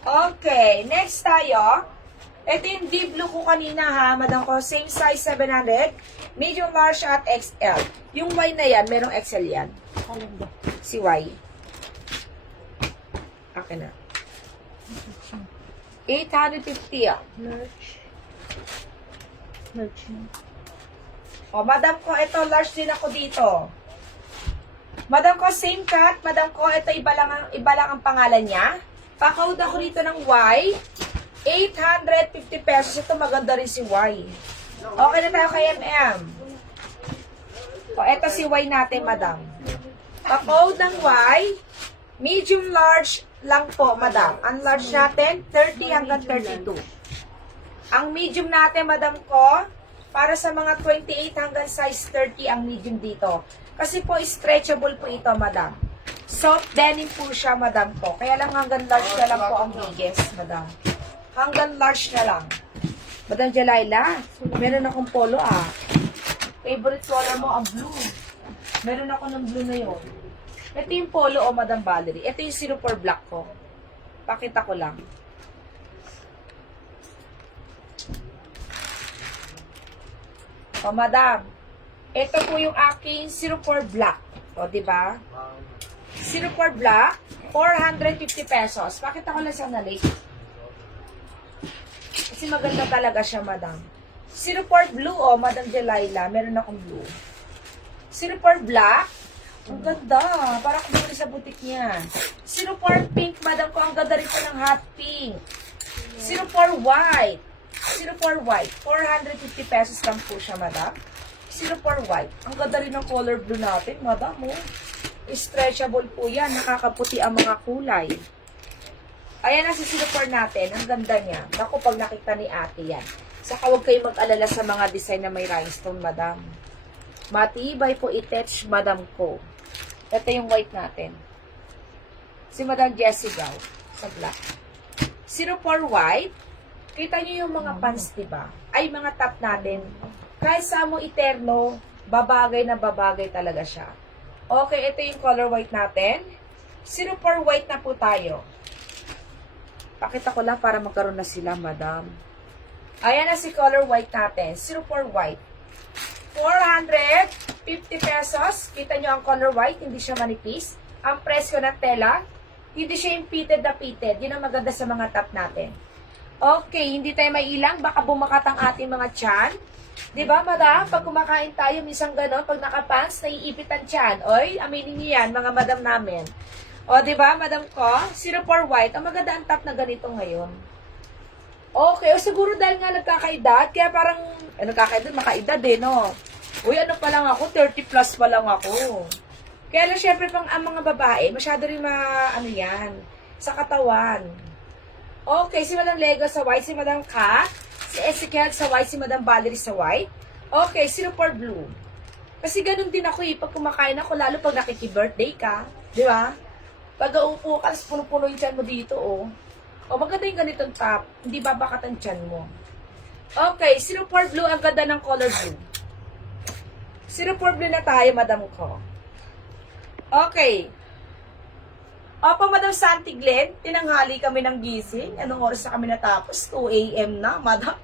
Okay, next tayo. Ito yung deep blue ko kanina ha, madam ko. Same size, 700. Medium, large at XL. Yung Y na yan, merong XL yan. Si Y. Akin na. 850 ah. Large. O, madam ko, ito, large din ako dito. Madam ko, same cut. Madam ko, ito, iba lang ang pangalan niya. Pa-code ako dito ng Y. 850 pesos. Ito, maganda rin si Y. Okay na tayo kay MM. O, ito si Y natin, madam. Pa-code ng Y. Medium large lang po, madam. Ang large natin, 30 hanggang 32. Ang medium natin, madam ko, para sa mga 28 hanggang size 30 ang medium dito. Kasi po, stretchable po ito, madam. Soft denim po siya, madam ko. Kaya lang hanggang large na lang po ang biggest, madam. Hanggang large na lang. Madam Jalaila, meron akong polo ah. Favorite color mo ang blue. Meron ako ng blue na yun. Ito yung polo o Madam Valerie. Ito yung 04 black ko. Pakita ko lang. O madam, ito po yung aking 04 black. O diba? 04 black, 450 pesos. Pakita ko lang sa nalik. Kasi maganda talaga siya, madam. 04 blue, o, Madam Jalaila. Meron akong blue. 04 black. Ang ganda. Parang bumili sa butik niyan. 04 pink, madam ko. Ang ganda rin po ng hot pink. 04 white. 04 white. 450 pesos lang po siya, madam. 04 white. Ang ganda rin ng color blue natin, madam. Oh. Stretchable po yan. Nakakaputi ang mga kulay. Ayan na si 04 natin. Ang ganda niya. Naku, pag nakita ni ate yan. Saka huwag kayo mag-alala sa mga design na may rhinestone, madam. Matibay po i-touch, madam ko. Ito yung white natin. Si Madam Jessie Gao. Sa black. 04 white. Kita niyo yung mga pants, diba? Ay, mga top natin. Kahit sa mo eterno, babagay na babagay talaga siya. Okay, ito yung color white natin. 04 white na po tayo. Pakita ko lang para magkaroon na sila, madam. Ayan na si color white natin. 04 white. 450 pesos. Kita nyo ang color white. Hindi siya manipis. Ang presyo ng tela. Hindi siya yung pitted na pitted. Yun ang maganda sa mga top natin. Okay, hindi tayo mailang. Baka bumakat ang ating mga tiyan. Diba, madam? Pag kumakain tayo, minsan gano'n. Pag nakapants, naiipit ang tiyan. Oy, aminin niyo yan, mga madam namin. O, diba, madam ko? 04 white. Ang maganda ang top na ganito ngayon. Okay, o siguro dahil nga nagkakaedad, kaya parang, nagkakaedad, makaedad eh, no? Uy, ano pa lang ako, 30 plus pa lang ako. Kaya lang, syempre, pang ang mga babae, masyado rin yan, sa katawan. Okay, si Madam Lego sa white, si Madam Kat, si Ezekiel sa white, si Madam Valerie sa white. Okay, 04 blue. Kasi ganun din ako eh, pag kumakain ako, lalo pag nakiki-birthday ka, di ba? Pag uupo ka, puno-puno yung tiyan mo dito, oh. O, maganda yung ganitong top. Hindi babakat ang tiyan mo. Okay, 04 blue. Ang ganda ng color blue. 04 blue na tayo, madam ko. Okay. Opo, Madam Santi Glenn. Tinanghali kami ng gising. Anong oras na kami natapos? 2 a.m. na, madam.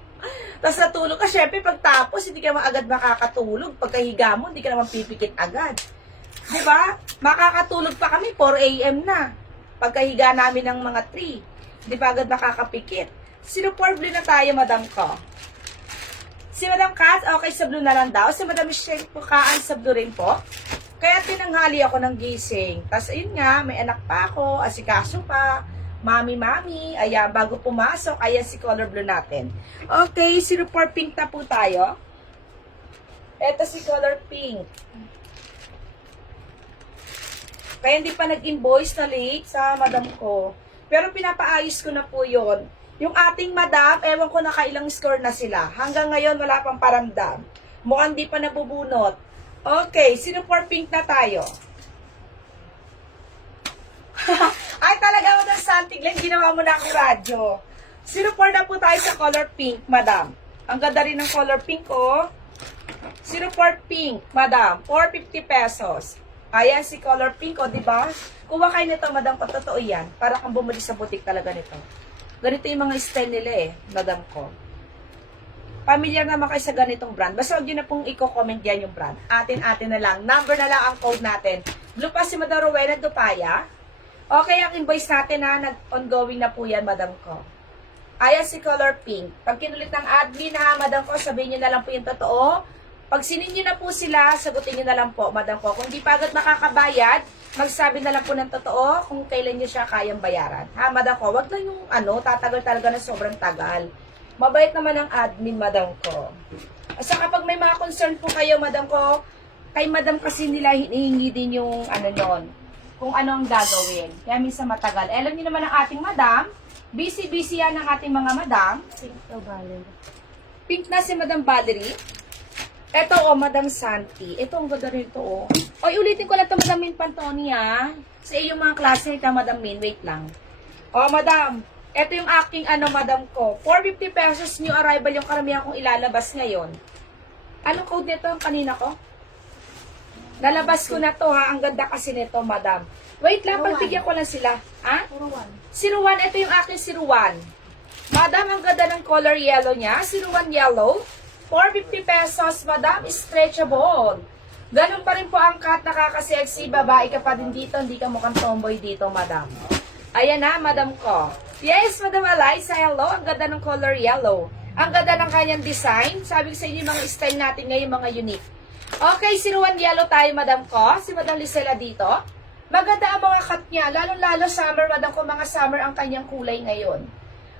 Tapos natulog ka. Siyempre, pagtapos, hindi ka naman agad makakatulog. Pagkahiga mo, hindi ka naman pipikit agad. Diba? Makakatulog pa kami. 4 a.m. na. Pagkahiga namin ng mga 3. Di ba agad nakakapikit? 04 blue na tayo, madam ko. Si Madam Kat, okay sa blue na lang daw. Si Madam Michelle Pukaan sa blue rin po. Kaya tinanghali ako ng gising. Tapos, ayun nga, may anak pa ako, asikaso pa, mami. Ayan, bago pumasok, ayan si color blue natin. Okay, 04 pink na po tayo. Ito si color pink. Kaya hindi pa nag-invoice na late sa madam ko. Pero pinapaayos ko na po yon. Yung ating madam, ewan ko na kailang score na sila. Hanggang ngayon, wala pang paramdam. Mukhang di pa nabubunot. Okay, 04 pink na tayo. Ay, talaga mo ng Santi Glenn, ginawa mo na akong radyo. 04 na po tayo sa color pink, madam. Ang ganda rin ng color pink, oh. 04 pink, madam. 450 pesos. Ayan, si color pink, o, diba? Kuha kayo nito, madam ko, totoo yan. Para kang bumili sa butik talaga nito. Ganito yung mga style nila eh, madam ko. Familiar naman kayo sa ganitong brand. Basta huwag nyo na pong i-comment yan yung brand. Atin-atin na lang. Number na lang ang code natin. Blue pa si Madam Rowena Dupaya. Okay, ang invoice natin ha, nag-ongoing na po yan, madam ko. Ayan si color pink. Pag kinulit ng admin ha, madam ko, sabihin nyo na lang po yung totoo. Pag sinin nyo na po sila, sagutin nyo na lang po, madam ko. Kung di pa agad makakabayad, magsabi na lang po ng totoo kung kailan nyo siya kayang bayaran. Ha, madam ko, wag lang yung tatagal talaga na sobrang tagal. Mabait naman ang admin, madam ko. Asa kapag may mga concern po kayo, madam ko, kay madam kasi nila hinihingi din yung yon, kung ano ang gagawin. Kaya minsan matagal. Alam niyo naman ang ating madam, busy-busy yan ang ating mga madam. Pink na si Madam Valerie. Ito, Madam Santi. Ito, ang ganda rito, Oy, ulitin ko lang ito, Madam Min Pantoni, Sa iyong mga klase nito, Madam Min. Wait lang. Madam. Ito yung aking, Madam ko. 450 pesos new arrival yung karamihan kong ilalabas ngayon. Anong code nito ang kanina ko? Nalabas ko na to, Ang ganda kasi nito, Madam. Wait lang, pagbigyan ko lang sila. 01. Ito yung aking 01. Madam, ang ganda ng color yellow niya. 01 yellow. 450 pesos, madam, stretchable. Ganun pa rin po ang cut, nakaka-sexy. Babae ka pa din dito, hindi ka mukhang tomboy dito, madam. Ayan na, madam ko. Yes, Madam Eliza, hello. Ang ganda ng color yellow. Ang ganda ng kanyang design. Sabi ko sa inyo, yung mga style natin ngayon, mga unique. Okay, 01 yellow tayo, madam ko. Si Madam Lisela dito. Maganda ang mga cut niya. Lalo-lalo summer, madam ko, mga summer ang kanyang kulay ngayon.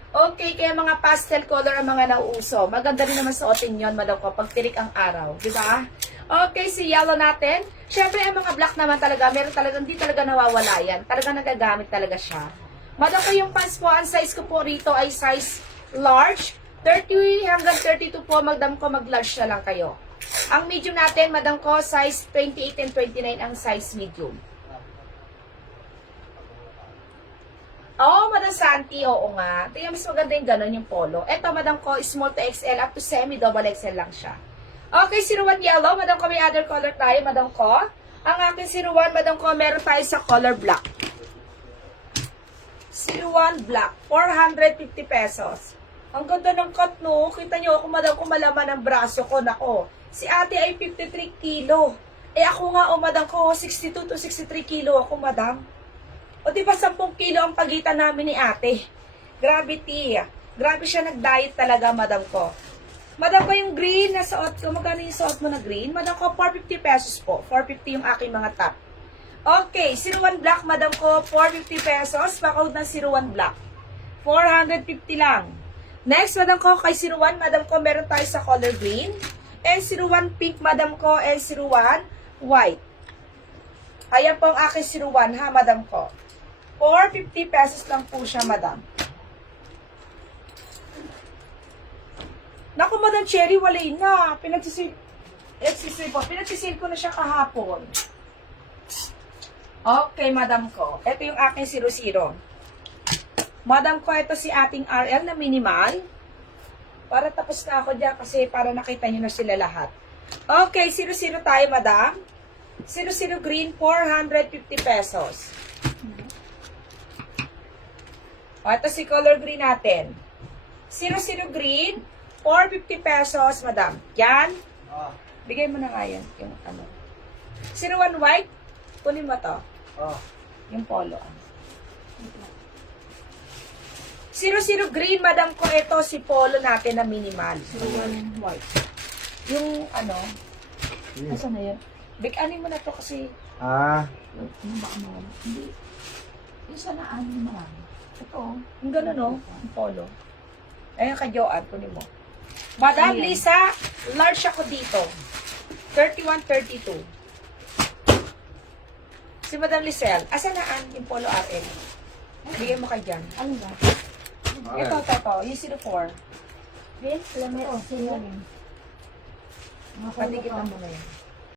Okay, kaya mga pastel color ang mga nauuso. Maganda rin naman suotin yon, madam ko, pag tirik ang araw. Diba? Okay, si yellow natin. Siyempre, ang mga black naman talaga, meron talaga, hindi talaga nawawala yan. Talaga nagagamit talaga siya. Madam ko, yung pants po, ang size ko po rito ay size large. 30 hanggang 32 po, madam ko, mag-large na lang kayo. Ang medium natin, madam ko, size 28 and 29 ang size medium. Madam Santi, oo nga. Tingnan, mas maganda yung gano'n, yung polo. Eto, madam ko, small to XL, up to semi-double XL lang siya. Okay, 01 yellow. Madam ko, may other color tayo, madam ko. Ang aking 01, madam ko, meron tayo sa color black. 01 black, 450 pesos. Ang ganda ng cut, no? Kita nyo, kung madam ko, malaman ang braso ko, nako. Si ate ay 53 kilo. Ako nga, madam ko, 62 to 63 kilo ako, madam. O diba 10 kilo ang pagitan namin ni ate. Grabe Grabe siya nag-diet talaga, madam ko. Madam ko yung green na suot ko. Magkano yung suot mo na green? Madam ko, 450 pesos po. 450 yung aking mga top. Okay, 01 black, madam ko, 450 pesos. Pakawad ng 01 black. 450 lang. Next, madam ko, kay 01, madam ko, meron tayo sa color green. And 01 pink, madam ko, and 01 white. Ayan po ang aking 01, ha, madam ko. 450 pesos lang po siya, madam. Naku, madam Cherry, walay na. Pinagsisil ko na siya kahapon. Okay, madam ko. Ito yung aking 00. Madam ko, ito si ating RL na minimal. Para tapos na ako dyan kasi para nakita nyo na sila lahat. Okay, 00 tayo, madam. 00 green, 450 pesos. Ito si color green natin. 00 green, 450 pesos, madam. Yan. Bigay mo na nga yan. Yung 01 white, kunin mo to. Yung polo. 00 green, madam ko, ito si polo natin na minimal. 01 white. Yung asan na yun? Big-anin mo na to kasi... Hindi. Yung sana anin mo lang. Ito, yung gano'n, no? Yung polo. Ayan ka, Joanne, kunin mo. Madam Lisa, large ako dito. 31, 32. Si Madam Lisel, asan na yung polo RL? Bigyan mo ka dyan. Ano ba? Ito, yung 04. Yes, alam mo, sino? Patigit mo na yan.